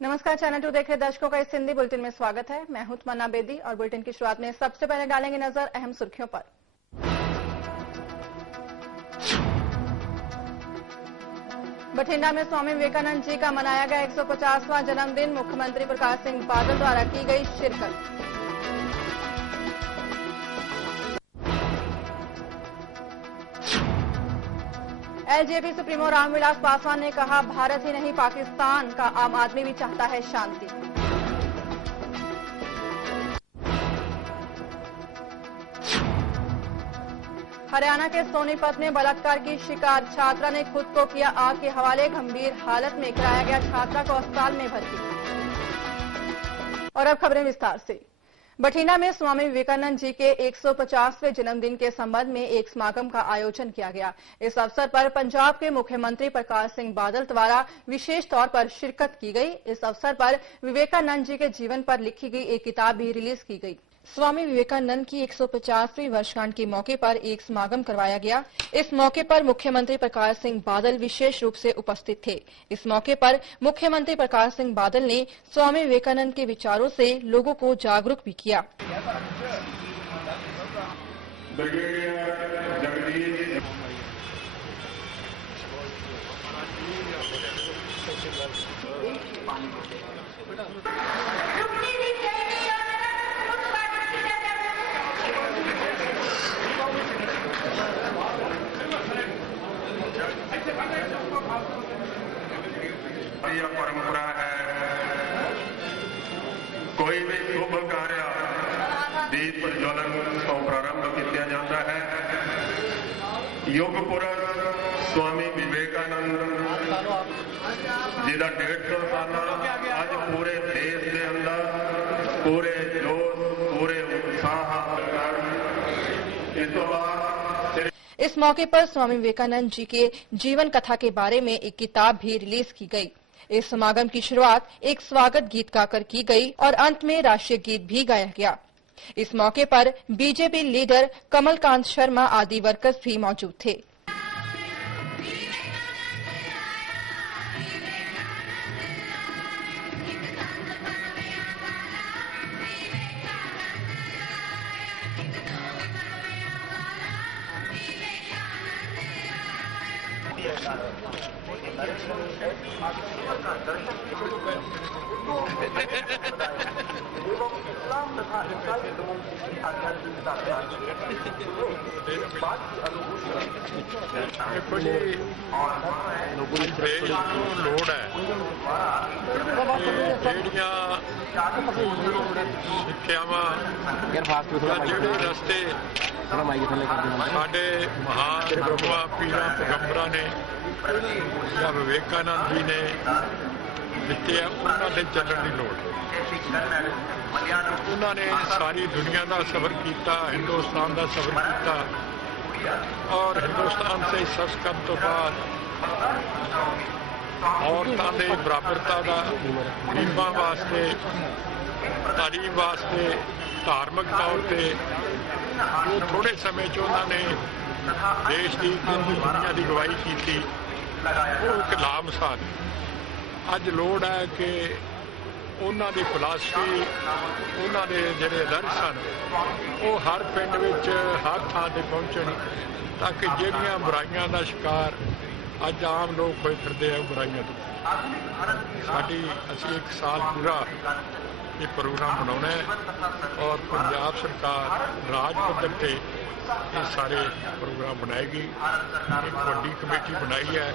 नमस्कार, चैनल 2 देख रहे दर्शकों का इस हिंदी बुलेटिन में स्वागत है। मैं हूं तमन्ना बेदी और बुलेटिन की शुरुआत में सबसे पहले डालेंगे नजर अहम सुर्खियों पर। बठिंडा में स्वामी विवेकानंद जी का मनाया गया 150वां जन्मदिन। मुख्यमंत्री प्रकाश सिंह बादल द्वारा की गई शिरकत। एलजेपी सुप्रीमो रामविलास पासवान ने कहा, भारत ही नहीं पाकिस्तान का आम आदमी भी चाहता है शांति। हरियाणा के सोनीपत में बलात्कार की शिकार छात्रा ने खुद को किया आग के हवाले। गंभीर हालत में कराया गया छात्रा को अस्पताल में भर्ती। और अब खबरें विस्तार से। बठिंडा में स्वामी विवेकानंद जी के 150वें जन्मदिन के संबंध में एक समागम का आयोजन किया गया। इस अवसर पर पंजाब के मुख्यमंत्री प्रकाश सिंह बादल द्वारा विशेष तौर पर शिरकत की गई। इस अवसर पर विवेकानंद जी के जीवन पर लिखी गई एक किताब भी रिलीज की गई। स्वामी विवेकानंद की 150वीं वर्षगांठ के मौके पर एक समागम करवाया गया। इस मौके पर मुख्यमंत्री प्रकाश सिंह बादल विशेष रूप से उपस्थित थे। इस मौके पर मुख्यमंत्री प्रकाश सिंह बादल ने स्वामी विवेकानंद के विचारों से लोगों को जागरूक भी किया। परंपरा है, कोई भी शुभ कार्य दीप प्रज्वलन तो प्रारंभ किया जाता है। युग पुरुष स्वामी विवेकानंद जी का 150 साल आज पूरे देश के अंदर पूरे जोश पूरे उत्साह। इस मौके पर स्वामी विवेकानंद जी के जीवन कथा के बारे में एक किताब भी रिलीज की गई। इस समागम की शुरुआत एक स्वागत गीत गाकर की गई और अंत में राष्ट्रीय गीत भी गाया गया। इस मौके पर बीजेपी लीडर कमलकांत शर्मा आदि वर्कर्स भी मौजूद थे। देश को लोड़ है ਜਿਹੜੀਆਂ ਸਿੱਖਿਆਵਾਂ ਜਿਹੜੇ ਰਸਤੇ ਸਾਡੇ ਮਹਾਨ ਗੁਰੂਆਂ ਪੀਰਾਂ ਪੈਗੰਬਰਾਂ ਨੇ ਜਾਂ ਵਿਵੇਕਾਨੰਦ ਜੀ ਨੇ ਦਿੱਤੇ ਆ, ਉਹਨਾਂ ਤੇ ਚੱਲਣ ਦੀ ਲੋੜ। ਉਹਨਾਂ ਨੇ ਸਾਰੀ ਦੁਨੀਆ ਦਾ ਸਫ਼ਰ ਕੀਤਾ, ਹਿੰਦੁਸਤਾਨ ਦਾ ਸਫ਼ਰ ਕੀਤਾ और हिंदुस्तान से संस्करण तो बाद औरतों के बराबरता का बीमा वास्ते तालीम वास्ते धार्मिक तौर पर जो थोड़े समय उन्होंने देश की दुनिया की गवाही की वो एक लामसाल। अज लोड़ है कि ਉਹਨਾਂ ਦੀ ਫਿਲਾਸਫੀ ਉਹਨਾਂ ਦੇ ਜਿਹੜੇ ਆਦਰਸ਼ ਸਨ ਉਹ ਹਰ ਪਿੰਡ ਵਿੱਚ ਹਰ ਥਾਂ ਤੇ ਪਹੁੰਚਣ ਤਾਂ ਕਿ ਜਿਹੜੀਆਂ ਬੁਰਾਈਆਂ ਦਾ ਸ਼ਿਕਾਰ ਅੱਜ ਆਮ ਲੋਕ ਹੋਏ ਫਿਰਦੇ ਆ ਬੁਰਾਈਆਂ ਤੋਂ ਸਾਡੀ ਅਸੀਂ ਇੱਕ ਸਾਲ ਪੂਰਾ ਇਹ ਪ੍ਰੋਗਰਾਮ ਬਣਾਉਣਾ ਹੈ ਔਰ ਪੰਜਾਬ ਸਰਕਾਰ ਰਾਜ ਪੱਧਰ ਤੇ ਇਹ ਸਾਰੇ ਪ੍ਰੋਗਰਾਮ ਬਣਾਏਗੀ। ਇੱਕ ਵੱਡੀ ਕਮੇਟੀ ਬਣਾਈ ਹੈ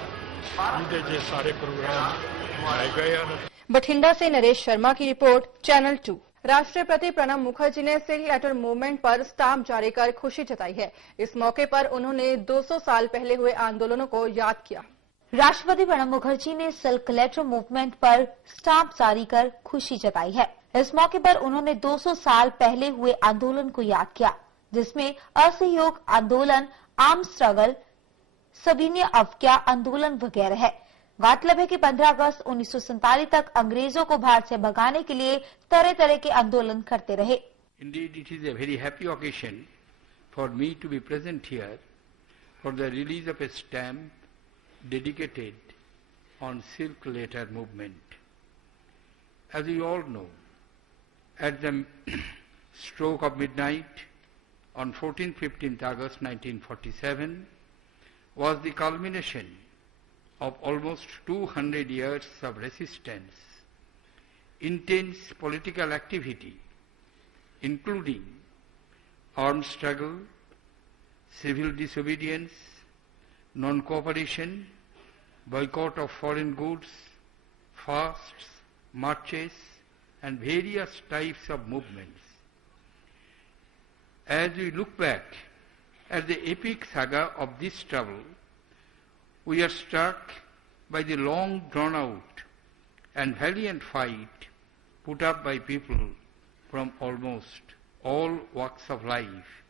ਜਿਹਦੇ 'ਚ ਸਾਰੇ ਪ੍ਰੋਗਰਾਮ ਬਣਾਏ ਗਏ ਹਨ। बठिंडा से नरेश शर्मा की रिपोर्ट, चैनल 2। राष्ट्रपति प्रणब मुखर्जी ने सिल्क लेटर मूवमेंट पर स्टाम्प जारी कर खुशी जताई है। इस मौके पर उन्होंने 200 साल पहले हुए आंदोलनों को याद किया। राष्ट्रपति प्रणब मुखर्जी ने सिल्क लेटर मूवमेंट पर स्टाम्प जारी कर खुशी जताई है। इस मौके पर उन्होंने 200 साल पहले हुए आंदोलन को याद किया, जिसमें असहयोग आंदोलन, आर्म स्ट्रगल, सविनय अवज्ञा आंदोलन वगैरह है। गौरतलब है कि 15 अगस्त 1947 तक अंग्रेजों को भारत से भगाने के लिए तरह तरह के आंदोलन करते रहे। Indeed, it is a very happy occasion for me to be present here for the release of a stamp dedicated on Silk Letter movement. As you all know, at the stroke of midnight on 14th-15th August 1947 was the culmination of almost 200 years of resistance, intense political activity, including armed struggle, civil disobedience, non-cooperation, boycott of foreign goods, fasts, marches, and various types of movements. As we look back at the epic saga of this struggle, we are struck by the long drawn-out and valiant fight put up by people from almost all walks of life,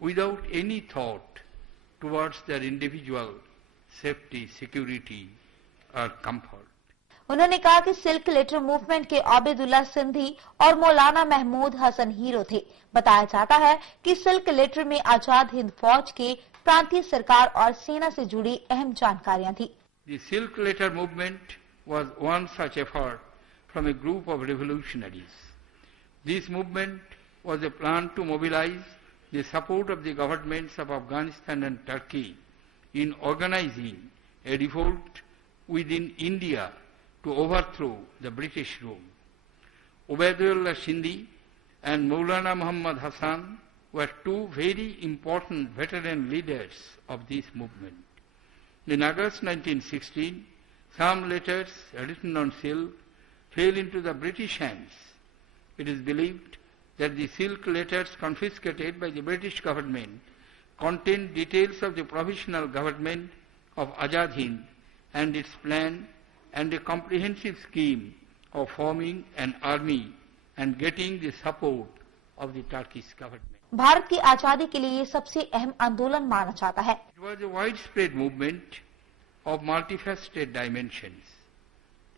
without any thought towards their individual safety, security, or comfort. उन्होंने कहा कि silk letter movement के आबिदुल्ला सिंधी और मौलाना Mahmood Hasan hero थे। बताया जाता है कि सिल्क लेटर में आजाद हिंद फौज के प्रांतीय सरकार और सेना से जुड़ी अहम जानकारियां थी। The Silk Letter movement was one such effort from a group of revolutionaries. This movement was a plan to mobilize the support of the governments of Afghanistan and Turkey in organizing a revolt within India to overthrow the British rule. Ubaidullah Sindhi and Maulana Muhammad Hassan were two very important veteran leaders of this movement. In August 1916, some letters written on silk fell into the British hands. It is believed that the silk letters confiscated by the British government contained details of the provisional government of Azad Hind and its plan and a comprehensive scheme of forming an army and getting the support of the Turkish government. Bharat की आजादी के लिए ये सबसे अहम आंदोलन माना जाता है। It was a widespread movement of multifaceted dimensions.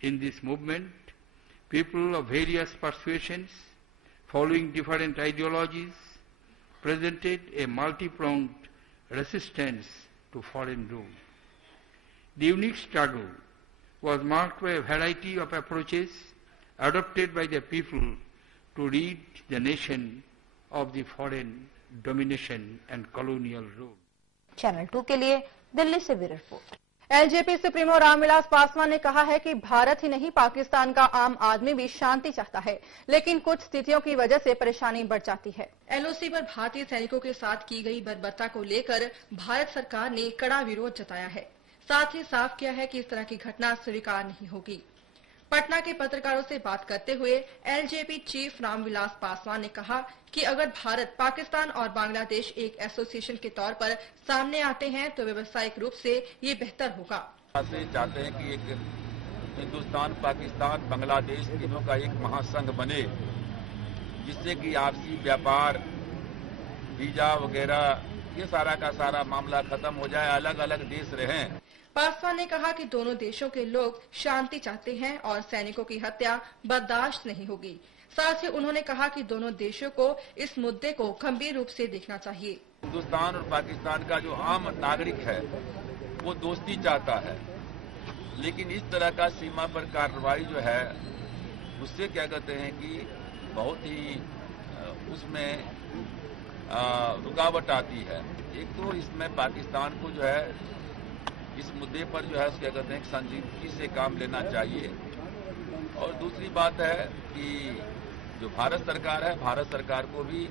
In this movement, people of various persuasions, following different ideologies, presented a multi-pronged resistance to foreign rule. The unique struggle was marked by a variety of approaches adopted by the people to rid the nation of the foreign domination and colonial rule. Channel 2 के लिए दिल्ली से bureau report. LJP supremo Ramvilas Paswan ने कहा है कि भारत ही नहीं पाकिस्तान का आम आदमी भी शांति चाहता है, लेकिन कुछ स्थितियों की वजह से परेशानी बढ़ जाती है। एलओसी पर भारतीय सैनिकों के साथ की गई बर्बरता को लेकर भारत सरकार ने कड़ा विरोध जताया है। साथ ही साफ किया है कि इस तरह की घटना स्वीकार नहीं होगी। पटना के पत्रकारों से बात करते हुए एलजेपी चीफ रामविलास पासवान ने कहा कि अगर भारत, पाकिस्तान और बांग्लादेश एक एसोसिएशन के तौर पर सामने आते हैं तो व्यावसायिक रूप से ये बेहतर होगा। चाहते हैं कि एक हिंदुस्तान, पाकिस्तान, बांग्लादेश तीनों का एक महासंघ बने, जिससे कि आपसी व्यापार, वीजा वगैरह ये सारा का सारा मामला खत्म हो जाए, अलग अलग देश रहें। पासवान ने कहा कि दोनों देशों के लोग शांति चाहते हैं और सैनिकों की हत्या बर्दाश्त नहीं होगी। साथ ही उन्होंने कहा कि दोनों देशों को इस मुद्दे को गंभीर रूप से देखना चाहिए। हिंदुस्तान और पाकिस्तान का जो आम नागरिक है वो दोस्ती चाहता है, लेकिन इस तरह का सीमा पर कार्रवाई जो है उससे क्या कहते हैं कि बहुत ही उसमें रुकावट आती है। एक तो इसमें पाकिस्तान को जो है इस मुद्दे पर जो है क्या कहते हैं संजीदगी से काम लेना चाहिए, और दूसरी बात है कि जो भारत सरकार है, भारत सरकार को भी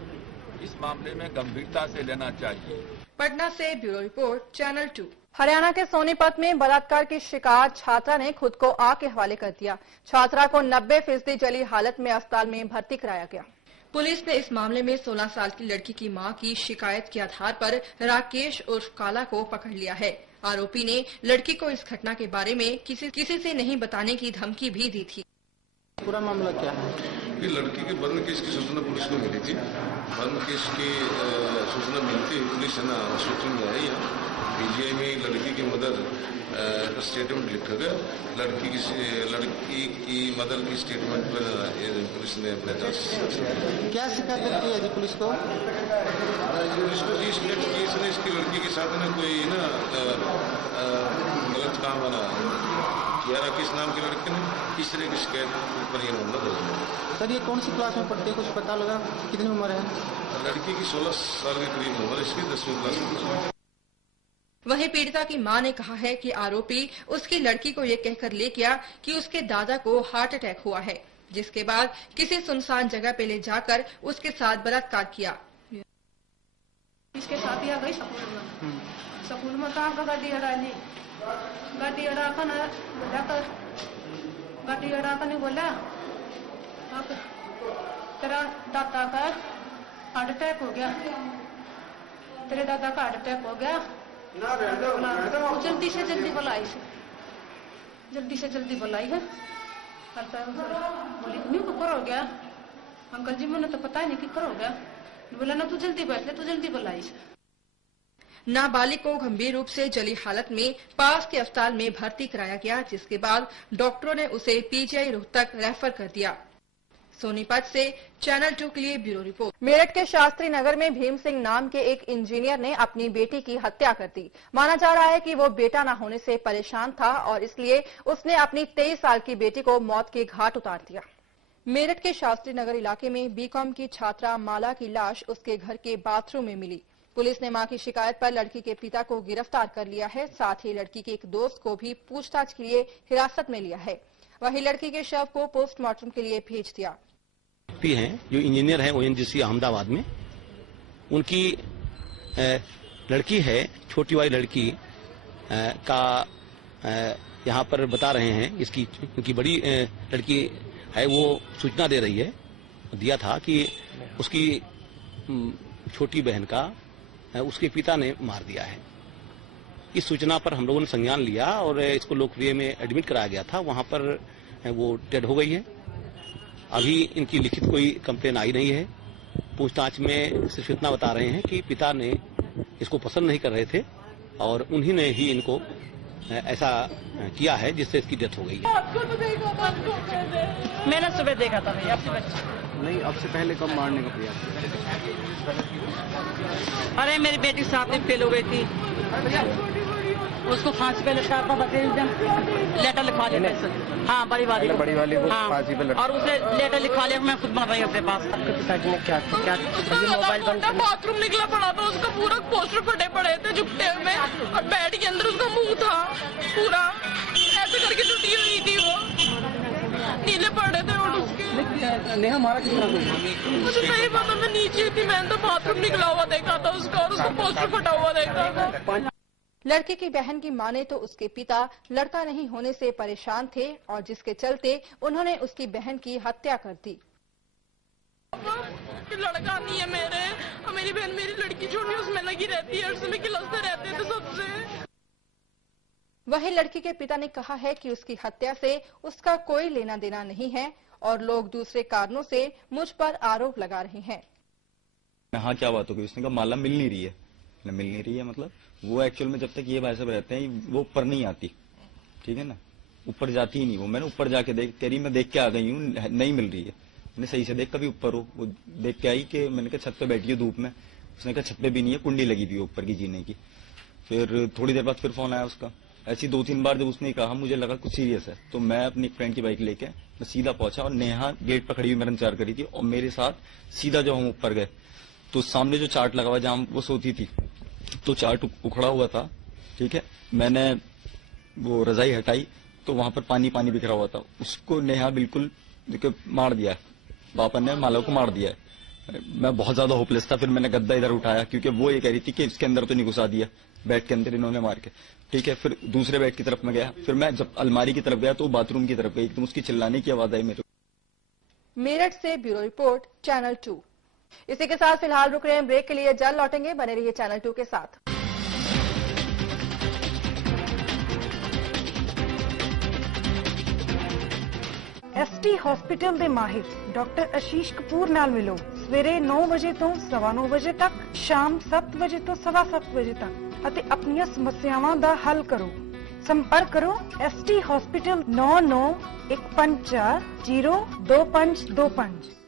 इस मामले में गंभीरता से लेना चाहिए। पटना से ब्यूरो रिपोर्ट, चैनल 2। हरियाणा के सोनीपत में बलात्कार की शिकार छात्रा ने खुद को आग के हवाले कर दिया। छात्रा को 90% जली हालत में अस्पताल में भर्ती कराया गया। पुलिस ने इस मामले में 16 साल की लड़की की मां की शिकायत के आधार पर राकेश उर्फ काला को पकड़ लिया है। आरोपी ने लड़की को इस घटना के बारे में किसी से नहीं बताने की धमकी भी दी थी। पूरा मामला क्या है? ये लड़की के बर्न केस की सूचना पुलिस को मिली थी। बर्न केस की सूचना मिलती हुई पुलिस है ना हॉस्पिटल में आई। यहाँ पीजीआई में लड़की की मदर का स्टेटमेंट लिखा गया। लड़की की मदर की स्टेटमेंट पर पुलिस ने अपने जांच। क्या शिकायत की है पुलिस को? पुलिस को इसने इसकी लड़की के साथ ना कोई ना गलत काम बना किया राकेश नाम के लड़के ने। इस तरह की शिकायत पर यह मामला दर्ज है। सर ये कौन सी क्लास में पढ़ते हैं, कुछ पता लगा? कितनी उम्र है? लड़की की 16 साल के करीब उम्र, इसकी 10वीं क्लास में। वहीं पीड़िता की मां ने कहा है कि आरोपी उसकी लड़की को ये कहकर ले गया कि उसके दादा को हार्ट अटैक हुआ है, जिसके बाद किसी सुनसान जगह पे ले जाकर उसके साथ बलात्कार किया। इसके साथ ही आ गई स्कूल में कहाँ का गाड़ी अड़ानी, गाड़ी अड़ा कर नहीं बोला तेरा दादा का हार्ट अटैक हो गया, तेरे दादा का हार्ट अटैक हो गया, जल्दी से जल्दी बुलाई है, जल्दी से जल्दी बुलाई है। बोली नहीं कुकर हो गया अंकल जी, मैंने तो पता ही नहीं कि कर हो गया। बोला ना तू जल्दी बैठ ले, तू जल्दी बुलाई है। नाबालिग को गंभीर रूप से जली हालत में पास के अस्पताल में भर्ती कराया गया, जिसके बाद डॉक्टरों ने उसे पीजीआई रोहतक रेफर कर दिया। सोनीपत से चैनल 2 के लिए ब्यूरो रिपोर्ट। मेरठ के शास्त्री नगर में भीम सिंह नाम के एक इंजीनियर ने अपनी बेटी की हत्या कर दी। माना जा रहा है कि वो बेटा न होने से परेशान था और इसलिए उसने अपनी 23 साल की बेटी को मौत के घाट उतार दिया। मेरठ के शास्त्री नगर इलाके में बीकॉम की छात्रा माला की लाश उसके घर के बाथरूम में मिली। पुलिस ने मां की शिकायत पर लड़की के पिता को गिरफ्तार कर लिया है। साथ ही लड़की के एक दोस्त को भी पूछताछ के लिए हिरासत में लिया है। वहीं लड़की के शव को पोस्टमार्टम के लिए भेज दिया। हैं जो इंजीनियर हैं ओएनजीसी अहमदाबाद में, उनकी लड़की है, छोटी वाली लड़की का यहाँ पर बता रहे हैं, इसकी उनकी बड़ी लड़की है वो सूचना दे रही है, दिया था कि उसकी छोटी बहन का उसके पिता ने मार दिया है। इस सूचना पर हम लोगों ने संज्ञान लिया और इसको लोकप्रिय में एडमिट कराया गया था। वहां पर वो डेड हो गई है। अभी इनकी लिखित कोई कंप्लेन आई नहीं है। पूछताछ में सिर्फ इतना बता रहे हैं कि पिता ने इसको पसंद नहीं कर रहे थे और उन्हीं ने ही इनको ऐसा किया है जिससे इसकी डेथ हो गई है। मैंने सुबह देखा था भैया आपसे बच्चे नहीं, अब से पहले कब मारने का प्रयास? अरे मेरी बेटी 7 दिन फेल हो गई थी, उसको फांसी पे लटका था, लेटर लिखवा लिया। हाँ बड़ी वाली को फांसी पे लटका और उसे लेटर लिखवा लिया। मैं खुद मर रही हूँ अपने पास। आपके पिताजी ने क्या मोबाइल बंद बाथरूम निकला पड़ा था, उसका पूरा पोस्टर फटे पड़े थे झुकटे में और बेड के अंदर उसका मुंह था पूरा ऐसे करके टूटी हुई थी, वो नीले पड़े थे और उसके नेहा हमारा कितना मुझे नहीं पता, मैं नीचे थी, मैंने तो बाथरूम निकला हुआ देखा था उसका और उसका पोस्टर फटा हुआ देखा था। लड़के की बहन की माने तो उसके पिता लड़का नहीं होने से परेशान थे और जिसके चलते उन्होंने उसकी बहन की हत्या कर दी। लड़का नहीं है मेरी बहन मेरी लड़की छोटी उसमें लगी रहती है, उसमें खिलौते रहते थे सबसे। वहीं लड़की के पिता ने कहा है कि उसकी हत्या से उसका कोई लेना देना नहीं है और लोग दूसरे कारणों से मुझ पर आरोप लगा रहे हैं। हाँ क्या बात होगी? उसने कहा माला मिल नहीं रही है। मिल नहीं रही है मतलब वो एक्चुअल में जब तक ये भाई साहब रहते हैं वो ऊपर नहीं आती, ठीक है ना, ऊपर जाती ही नहीं वो। मैंने ऊपर जाके मैं देख के आ गई हूँ, नहीं मिल रही है। मैंने सही से देख, कभी ऊपर हो वो देख के आई कि मैंने कहा छत पे बैठी है धूप में। उसने कहा छत पे भी नहीं है, कुंडी लगी हुई है ऊपर की जीने की। फिर थोड़ी देर बाद फिर फोन आया उसका। ऐसी 2-3 बार जब उसने कहा मुझे लगा कुछ सीरियस है, तो मैं अपनी फ्रेंड की बाइक लेके मैं सीधा पहुंचा और नेहा गेट पर खड़ी हुई मेरा इंतजार करी थी और मेरे साथ सीधा जब हम ऊपर गए तो सामने जो चार्ट लगा हुआ जहां वो सोती थी तो चार्ट उखड़ा हुआ था, ठीक है। मैंने वो रजाई हटाई तो वहां पर पानी पानी बिखरा हुआ था। उसको नेहा बिल्कुल मार दिया है, पापा ने माला को मार दिया है। मैं बहुत ज्यादा होपलेस था। फिर मैंने गद्दा इधर उठाया क्योंकि वो ये कह रही थी कि इसके अंदर तो नहीं घुसा दिया, बेड के अंदर इन्होंने मार के, ठीक है। फिर दूसरे बेड की तरफ में गया। फिर मैं जब अलमारी की तरफ गया तो बाथरूम की तरफ गई, एकदम उसकी चिल्लाने की आवाज आई मेरे। मेरठ से ब्यूरो रिपोर्ट चैनल 2। इसी के साथ फिलहाल रुक रहे हैं ब्रेक के लिए, जल्द लौटेंगे, बने रहिए चैनल 2 के साथ। एसटी हॉस्पिटल ਦੇ ਮਾਹਿਰ ਡਾਕਟਰ ਆਸ਼ੀਸ਼ ਕਪੂਰ ਨਾਲ ਮਿਲੋ ਸਵੇਰੇ 9 ਵਜੇ ਤੋਂ 9:15 ਵਜੇ ਤੱਕ, ਸ਼ਾਮ 7 ਵਜੇ ਤੋਂ 7:15 ਵਜੇ ਤੱਕ ਅਤੇ ਆਪਣੀਆਂ ਸਮੱਸਿਆਵਾਂ ਦਾ ਹੱਲ ਕਰੋ। ਸੰਪਰਕ ਕਰੋ एसटी हॉस्पिटल 9915402525।